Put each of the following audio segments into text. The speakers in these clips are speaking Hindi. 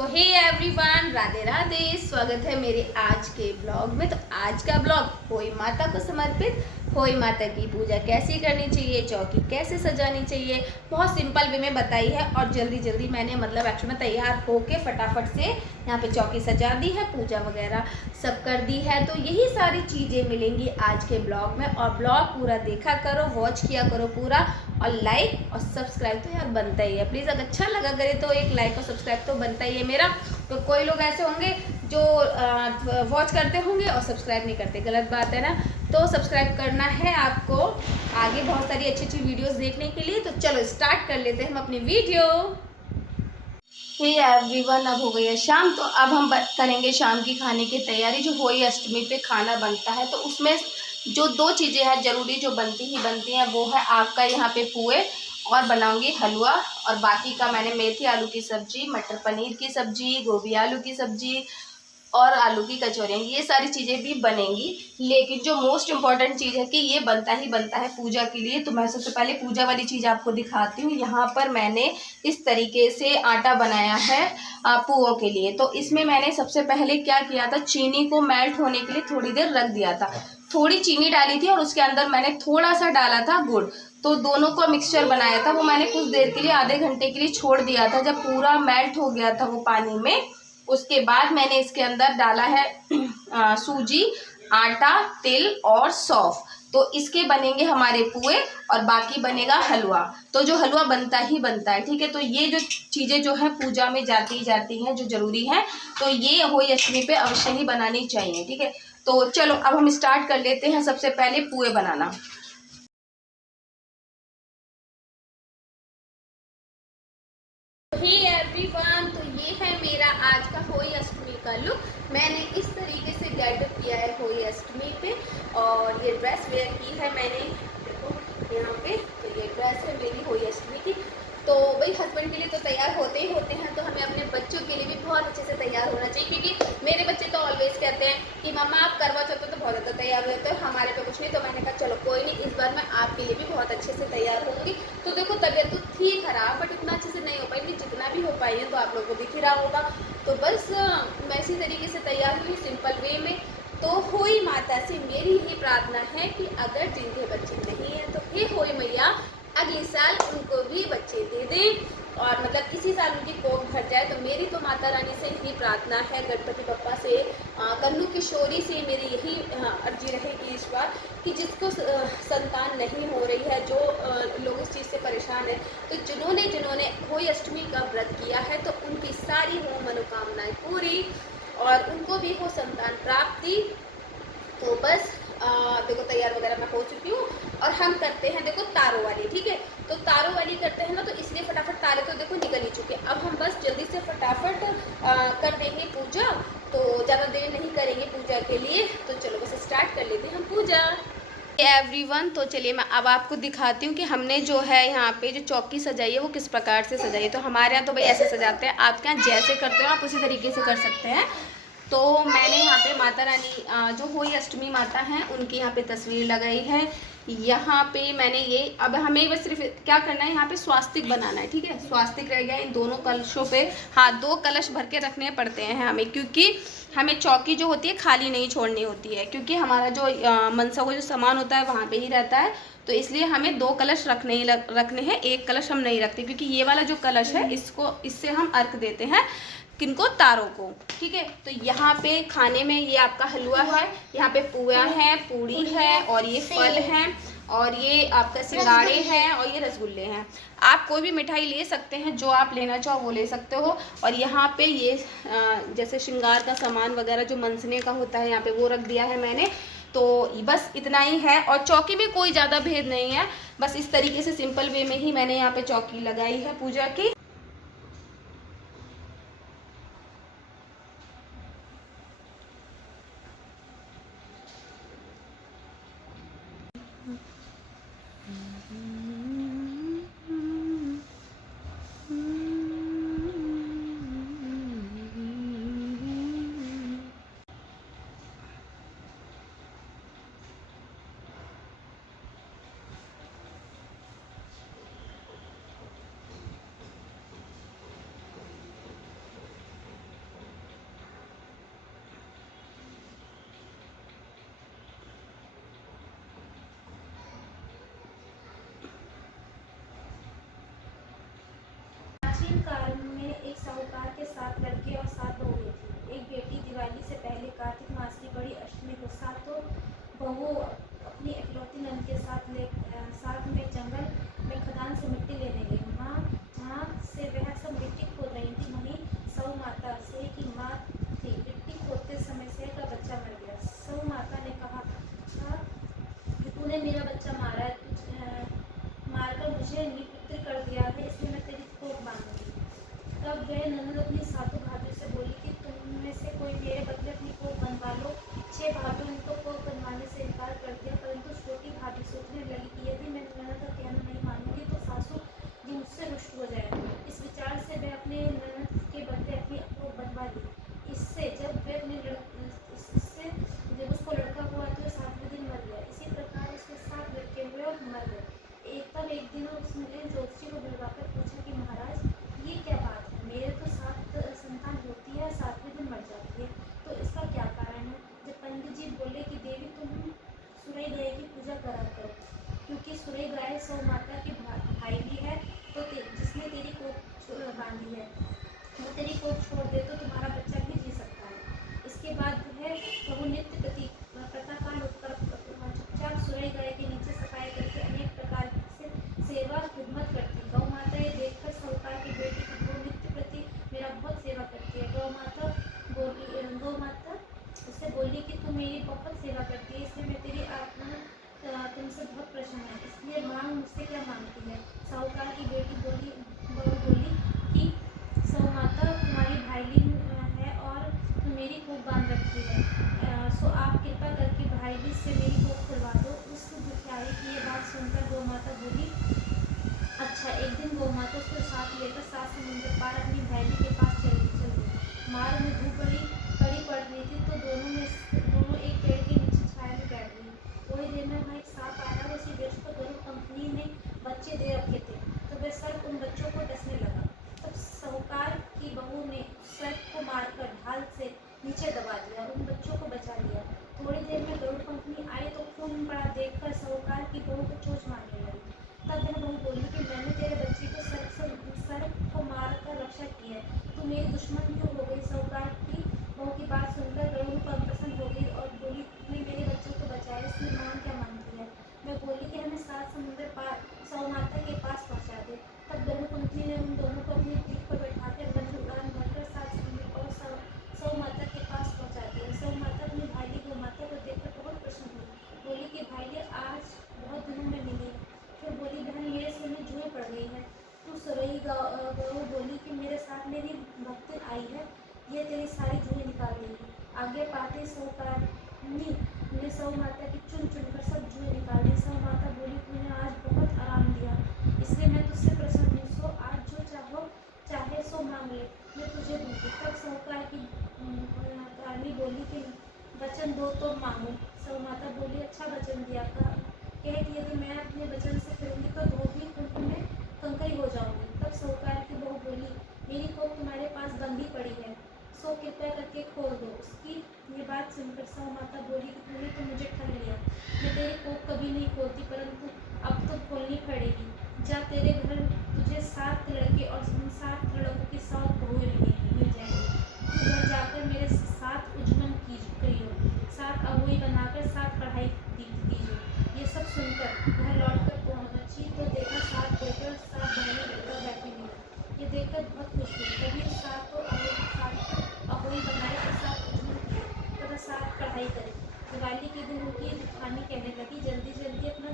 तो हे एवरीवन, राधे राधे। स्वागत है मेरे आज के ब्लॉग में। तो आज का ब्लॉग होई माता को समर्पित। होई माता की पूजा कैसी करनी चाहिए, चौकी कैसे सजानी चाहिए, बहुत सिंपल वे में बताई है। और जल्दी जल्दी मैंने एक्चुअली में तैयार होके फटाफट से यहाँ पे चौकी सजा दी है, पूजा वगैरह सब कर दी है। तो यही सारी चीज़ें मिलेंगी आज के ब्लॉग में। और ब्लॉग पूरा देखा करो, वॉच किया करो पूरा, और लाइक और सब्सक्राइब तो यार बनता ही है। प्लीज़ अगर अच्छा लगा करे तो एक लाइक और सब्सक्राइब तो बनता ही है मेरा। तो कोई लोग ऐसे होंगे जो वॉच करते होंगे और सब्सक्राइब नहीं करते, गलत बात है ना। तो सब्सक्राइब करना है आपको आगे बहुत सारी अच्छी अच्छी वीडियोस देखने के लिए। तो चलो स्टार्ट कर लेते हैं हम अपनी वीडियो। हे एवरीवन, अब हो गई है शाम। तो अब हम करेंगे शाम की खाने की तैयारी। जो होई अष्टमी पे खाना बनता है तो उसमें जो दो चीज़ें हैं ज़रूरी जो बनती हैं वो है आपका यहाँ पे पुए, और बनाऊंगी हलवा, और बाकी का मैंने मेथी आलू की सब्ज़ी, मटर पनीर की सब्ज़ी, गोभी आलू की सब्ज़ी और आलू की कचौरियाँ, ये सारी चीज़ें भी बनेंगी। लेकिन जो मोस्ट इम्पॉर्टेंट चीज़ है कि ये बनता ही बनता है पूजा के लिए। तो मैं सबसे पहले पूजा वाली चीज़ आपको दिखाती हूँ। यहाँ पर मैंने इस तरीके से आटा बनाया है पुओं के लिए। तो इसमें मैंने सबसे पहले क्या किया था, चीनी को मेल्ट होने के लिए थोड़ी देर रख दिया था। थोड़ी चीनी डाली थी और उसके अंदर मैंने थोड़ा सा डाला था गुड़। तो दोनों का मिक्सचर बनाया था, वो मैंने कुछ देर के लिए, आधे घंटे के लिए छोड़ दिया था। जब पूरा मेल्ट हो गया था वो पानी में, उसके बाद मैंने इसके अंदर डाला है सूजी, आटा, तिल और सौंफ। तो इसके बनेंगे हमारे पुए और बाकी बनेगा हलवा। तो जो हलवा बनता ही बनता है, ठीक है। तो ये जो चीज़ें जो है पूजा में जाती जाती हैं, जो जरूरी है, तो ये होई अष्टमी पे अवश्य ही बनानी चाहिए, ठीक है। तो चलो अब हम स्टार्ट कर लेते हैं सबसे पहले पुए बनाना। हे एवरीवन, तो ये है मेरा आज का होई अष्टमी का लुक। मैंने इस तरीके से गेटअप किया है होई अष्टमी पे, और ये ड्रेस वेयर की है मैंने, देखो यहाँ पे। तो ये ड्रेस है मेरी होई अष्टमी की। तो भाई हस्बैंड के लिए तो तैयार होते ही होते हैं, तो हमें अपने बच्चों के लिए भी बहुत अच्छे से तैयार होना चाहिए। क्योंकि मेरे बच्चे तो ऑलवेज कहते हैं कि मम्मा आप करवा चौथ तो बहुत ज़्यादा तैयार हो जाते हो, हमारे पे कुछ नहीं। तो मैंने कहा चलो कोई नहीं, इस बार मैं आपके लिए भी बहुत अच्छे से तैयार होंगी। तो देखो तबीयत तो थी खराब, बट इतना अच्छे से नहीं हो पाई, जितना भी हो पाई है तो आप लोगों को दिख ही रहा होगा। तो बस मैं इसी तरीके से तैयार हुई, सिंपल वे में। तो होई माता से मेरी ही प्रार्थना है कि अगर जिनके बच्चे नहीं हैं तो हे होई मैया अगले साल उनको भी बच्चे दे दें, और मतलब इसी साल उनकी कोख भर जाए। तो मेरी तो माता रानी से यही प्रार्थना है, गणपति बप्पा से, कन्नू किशोरी से मेरी यही अर्जी रहेगी इस बार कि जिसको संतान नहीं हो रही है, जो लोग इस चीज़ से परेशान है, तो जिन्होंने होई अष्टमी का व्रत किया है, तो उनकी सारी हो मनोकामनाएं पूरी और उनको भी हो संतान प्राप्ति। तो बस देखो तैयार वगैरह मैं हो चुकी हूँ, और हम करते हैं देखो तारों वाली, ठीक है। तो तारों वाली करते हैं ना, तो इसलिए फटाफट तारे तो देखो निकल ही चुके। अब हम बस जल्दी से फटाफट कर देंगे पूजा। तो ज़्यादा देर नहीं करेंगे पूजा के लिए। तो चलो बस स्टार्ट कर लेते हैं हम पूजा। एवरीवन, तो चलिए मैं अब आपको दिखाती हूँ कि हमने जो है यहाँ पे जो चौकी सजाई है वो किस प्रकार से सजाई है। तो हमारे यहाँ तो भाई ऐसे सजाते हैं, आपके यहाँ जैसे करते हो आप उसी तरीके से कर सकते हैं। तो मैंने यहाँ पे माता रानी जो होई अष्टमी माता हैं उनकी यहाँ पे तस्वीर लगाई है। यहाँ पे मैंने ये, अब हमें बस सिर्फ क्या करना है, यहाँ पे स्वास्तिक बनाना है, ठीक है। स्वास्तिक रह गया इन दोनों कलशों पे। हाँ, 2 कलश भर के रखने पड़ते हैं हमें, क्योंकि हमें चौकी जो होती है खाली नहीं छोड़नी होती है, क्योंकि हमारा जो मनसा का जो सामान होता है वहाँ पे ही रहता है। तो इसलिए हमें 2 कलश रखने हैं, 1 कलश हम नहीं रखते, क्योंकि ये वाला जो कलश है इससे हम अर्घ देते हैं किनको, तारों को, ठीक है। तो यहाँ पे खाने में ये आपका हलवा है, यहाँ पे पुआ है, पूड़ी है, और ये फल हैं, और ये आपका सिंगाड़े हैं, और ये रसगुल्ले हैं। आप कोई भी मिठाई ले सकते हैं, जो आप लेना चाहो वो ले सकते हो। और यहाँ पे ये जैसे श्रृंगार का सामान वगैरह जो मंसने का होता है, यहाँ पे वो रख दिया है मैंने। तो बस इतना ही है, और चौकी में कोई ज़्यादा भेद नहीं है। बस इस तरीके से सिंपल वे में ही मैंने यहाँ पे चौकी लगाई है पूजा की। कार में एक साहूकार के 7 लड़के और 7 बहुएं थीं। एक बेटी दिवाली से पहले कार्तिक मास की बड़ी अष्टमी को सातों बहुओं अपनी इकलौती नंद के साथ में जंगल में खदान से मिट्टी लेने गई। वहाँ जहाँ से वह सब मिट्टी खोद रही थी, वहीं सऊ माता सेह की माँ थी। मिट्टी खोदते समय सेह का बच्चा मर गया। सऊ माता ने कहा था कि तूने मेरा बच्चा मारकर मुझे निपुत्र कर दिया है, इसलिए मैं तेरी कोख बांधूंगी। तब वह ननद अपनी सातों भाभियों से बोली कि तुम में से कोई मेरे बदले अपनी कोख बनवा लो। 6 भाभियों ने तो कोख बनवाने से इनकार कर दिया, परंतु छोटी भाभी सोचने लगी कि यदि मैं ननद का कहना नहीं मानूंगी तो सासू जी मुझसे रुष्ट हो जाएगी। इस विचार से वह अपने ननद के बदले अपनी कोख बनवा ली। इससे जब उसको लड़का हुआ तो 7वें दिन मर गया। इसी प्रकार उसके 7 लड़के हुए और मर गए। एक दिन उसने ज्योतिषी को बुलवाकर पूछा कि महाराज, ये क्या बात है? मेरे तो 7 संतान होती है, 7वें दिन मर जाती है, तो इसका क्या कारण है? जब पंडित जी बोले कि देवी, तुम सुरई गाय की पूजा करा करो, क्योंकि सुरई गाय सौ माता की भाई भी है, तो जिसने तेरी कोख बांधी है, वो तेरी कोख छोड़ दे तो तुम्हारा बच्चा भी जी सकता है। इसके बाद वह बहु नित्य प्रातःकाल उठकर चुपचाप सुरई गाय के नीचे सफाई करके अनेक प्रकार से सेवा खिदमत करती। गौ माता ये देखकर साहूकार की बेटी की बहु नित्य प्रति मेरा बहुत सेवा करती है। गौ माता उससे बोली कि तू मेरी बहुत सेवा करती है, इसलिए मैं तेरी आत्मा तुमसे बहुत प्रसन्न है, इसलिए मांग, मुझसे क्या मांगती है? साहूकार की बेटी बहू बोली कि सौ माता, तुम्हारी भाईलीन है और मेरी कोख बांध रखी है, सो आप कृपा करके भाईली से मेरी कोख खुलवा दो। उस दुखियारी की ये बात सुनकर गौ माता बोली, अच्छा। एक दिन गौ माता उसको साथ लेकर 7 समुंदर पार अपनी भाईली के पास चल गई। मार्ग में धूप बड़ी कड़ी पड़ रही थी, तो दोनों एक पेड़ के नीचे छाया में बैठ गई। थोड़ी देर में वहाँ एक सांप आया। उसी वृक्ष पर गरुड़ पंखनी ने बच्चे दे रखे थे, तो वह सर्प उन बच्चों को डसने लगा। तब साहूकार की बहू ने सर्प को मारकर ढाल से नीचे दबा दिया और उन बच्चों को बचा लिया। थोड़ी देर में गरुड़ पंखनी आई तो खून पड़ा देखकर साहूकार की बहू को चोंच मारने लगी। तब वह बहू बोली कि मैंने तेरे बच्चे को सर्प को मारकर रक्षा की है, तू मेरी दुश्मन क्यों हो गई? साहूकार की बहू की बात सुनकर गरुड़ प्रसन्न हो गई और बोली, तूने मेरे बच्चे को बचाया, इसलिए मांग क्या मांगती है? मैं बोली कि हमें 7 समुंदर पार सौ माता के पास पहुँचा दे। तब गरुड़ पंखनी ने उन दोनों को अपनी पीठ पर बैठाकर लंबी उड़ान भरकर 7 समुंदर और सौ माता के पास पहुँचा दिया। सौ माता अपनी भाईली गौ माता को देखकर बहुत प्रसन्न हुई, बोली कि भाईली, आज बहुत दिनों में मिली। फिर बोली, बहन, मेरे सिर में जुएं पड़ गई है। तू सुरई गऊ बोली कि मेरे साथ मेरी भक्ति आई है, ये तेरी सारी जुएं निकाल देगी। आगे पाते साहूकारनी ने सौ माता की चुन चुनकर सब जुएं निकाल दी। सौ माता बोली, तूने आज बहुत आराम दिया, इसलिए मैं तुझसे प्रसन्न हूँ। सो आज जो चाहे सो मांग ले, मैं तुझे दूंगी। तब साहूकार की कारणी बोली कि वचन दो तो मांगो। सौ माता बोली, अच्छा वचन दिया। कहे कि यदि मैं अपने वचन से फिरूंगी तो धोबी कुंड में कंकरी हो जाऊंगी। तब साहूकार की बहू बोली, मेरी कोख तुम्हारे पास बंधी पड़ी है, सो कृपया करके खोल दो। उसकी ये बात सुनकर सौ माता बोली कि तूने तो मुझे ठग लिया, मैं तेरी कोख कभी नहीं खोलती, परंतु अब तो खोलनी पड़ेगी। जा, तेरे घर तुझे 7 लड़के और उन 7 लड़कों की 7 बहुएं मिल जाएंगी। तू घर जाकर मेरे 7 उजमन करियो, 7 अगुई बनाकर 7 कढ़ाई दीजियो। ये सब सुनकर घर लौटकर पहुंची तो देखा 7 बेटे और 7 बहनें बैठी हुई। ये देखकर बहुत खुश हुई। तभी 7 अहोई बनाई और 7 उजमन किए तथा 7 कढ़ाई करी। दिवाली के दिन उनकी जेठानी कहने लगी, जल्दी जल्दी अपना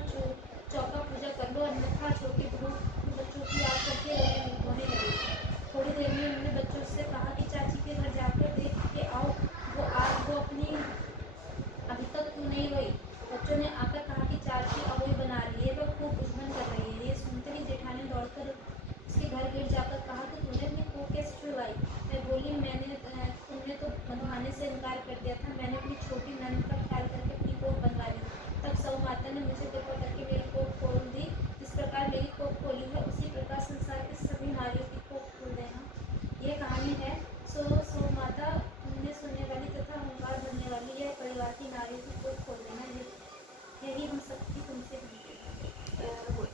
चौका पूजा कर लो, अन्यथा छोटी बहू बच्चों की याद करके रोने लगेगी। थोड़ी देर में उन्होंने बच्चों से कहा कि चाची के घर जाकर देख के आओ, वो अपनी अभी तक क्यों नहीं गई? बच्चों ने आकर कहा कि चाची अवोई बना रही है, वह खूब उजमन कर रही है। ये सुनते ही जेठानी दौड़कर उसके घर गिर जाकर कहा कि तूने अपनी कोख कैसे छुड़वाई? मैं बोली, तुमने तो बंधवाने से इनकार कर दिया था, मैंने अपनी छोटी ननद का ख्याल करके अपनी कोख बनवा ली। तब सौ माता ने मुझे कृपा करके मेरी कोख खोल दी। जिस प्रकार मेरी कोख खोली है, उसी प्रकार संसार की सभी नारियों की कोख खोल देना। यह कहानी है सौ माता ने सुनने वाली तथा अहंकार भरने वाली यह परिवार की नारियों की कोख खोल देना। यही हम सबकी तुमसे विनती है। और वो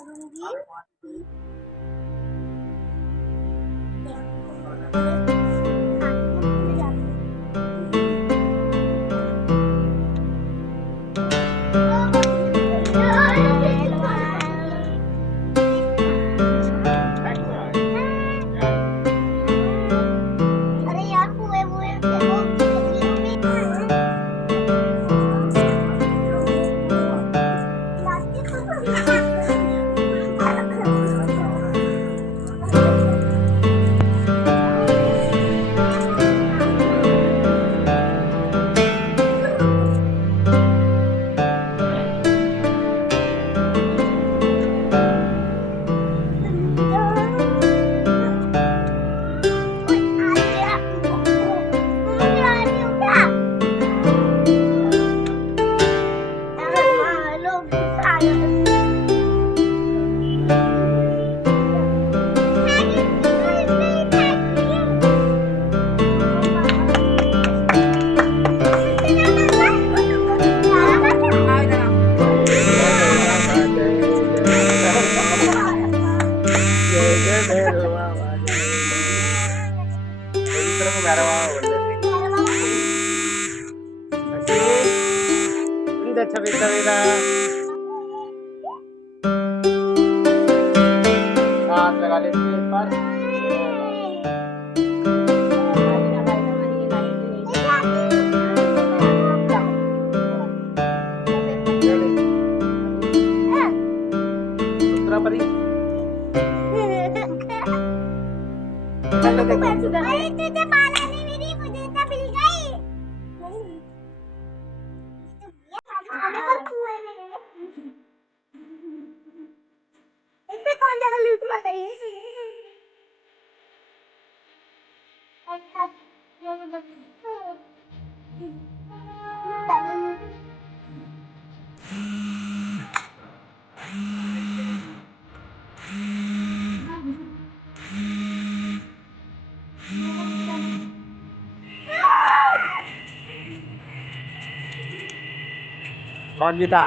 अरे यार कुएं वुएं देखो हाथ लगा लेते हैं पर दूसरा परी अरे तुझे माला नहीं मिली मुझे तो मिल गई इससे कौन ज्यादा लूट बताइए कौन जीता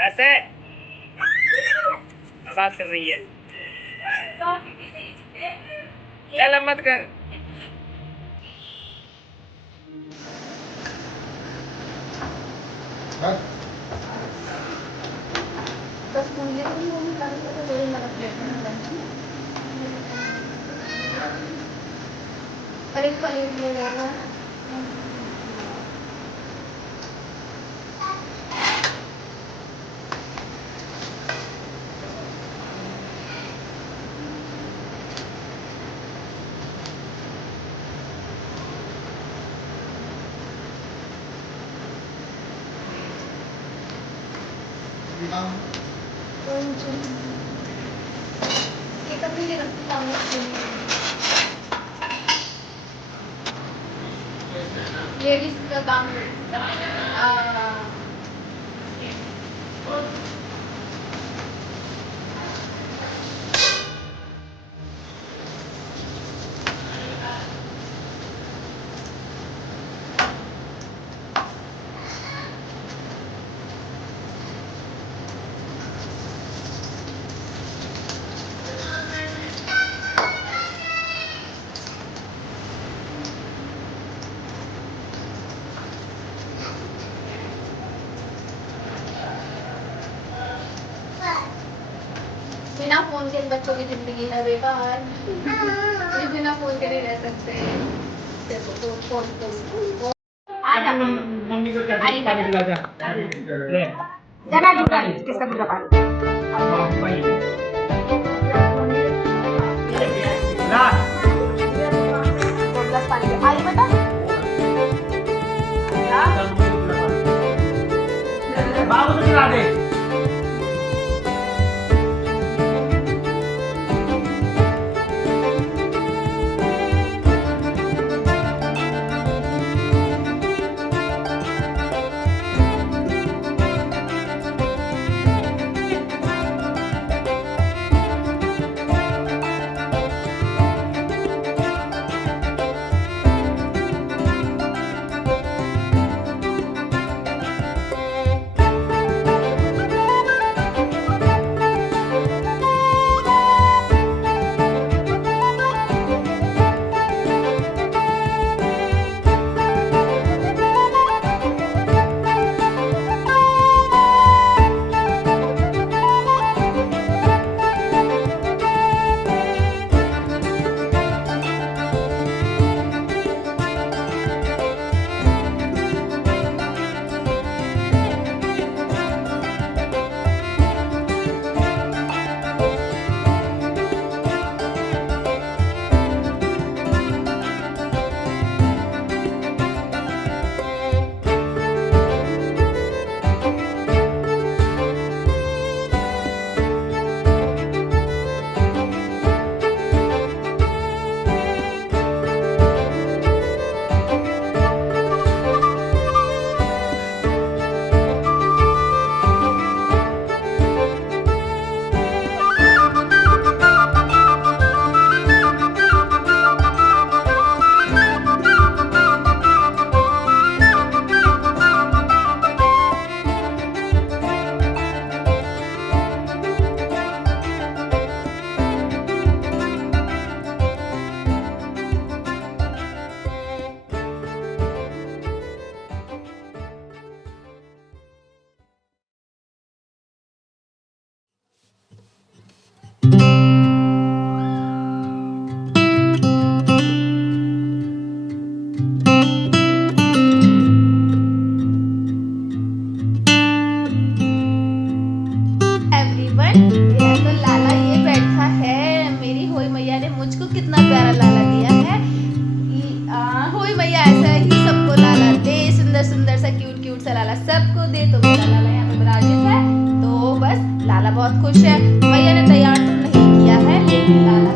ऐसे बात कर रही है चल मत कर अरे पनीर ले लेना ये कभी नहीं रखती लेडीज का काम बिना फोन के बच्चों की जिंदगी है बेकार ये बिना फोन के नहीं रह सकते देखो फोन फोन आजा मम्मी को क्या पानी पिला जा ले जरा दूसरा किसका दूसरा पानी ला ग्लास पानी आई बेटा बाबू को पिला दे एवरीवन, यह तो लाला ये बैठा है। मेरी होई मैया ने मुझको कितना प्यारा लाला दिया है। होई मैया ऐसा ही सबको लाला दे, सुंदर सुंदर सा क्यूट क्यूट सा लाला सबको दे। तो मेरा लाला यहाँ पे विराजित है, तो बस लाला बहुत खुश है। मैया ने तैयार तो नहीं किया है, लेकिन लाला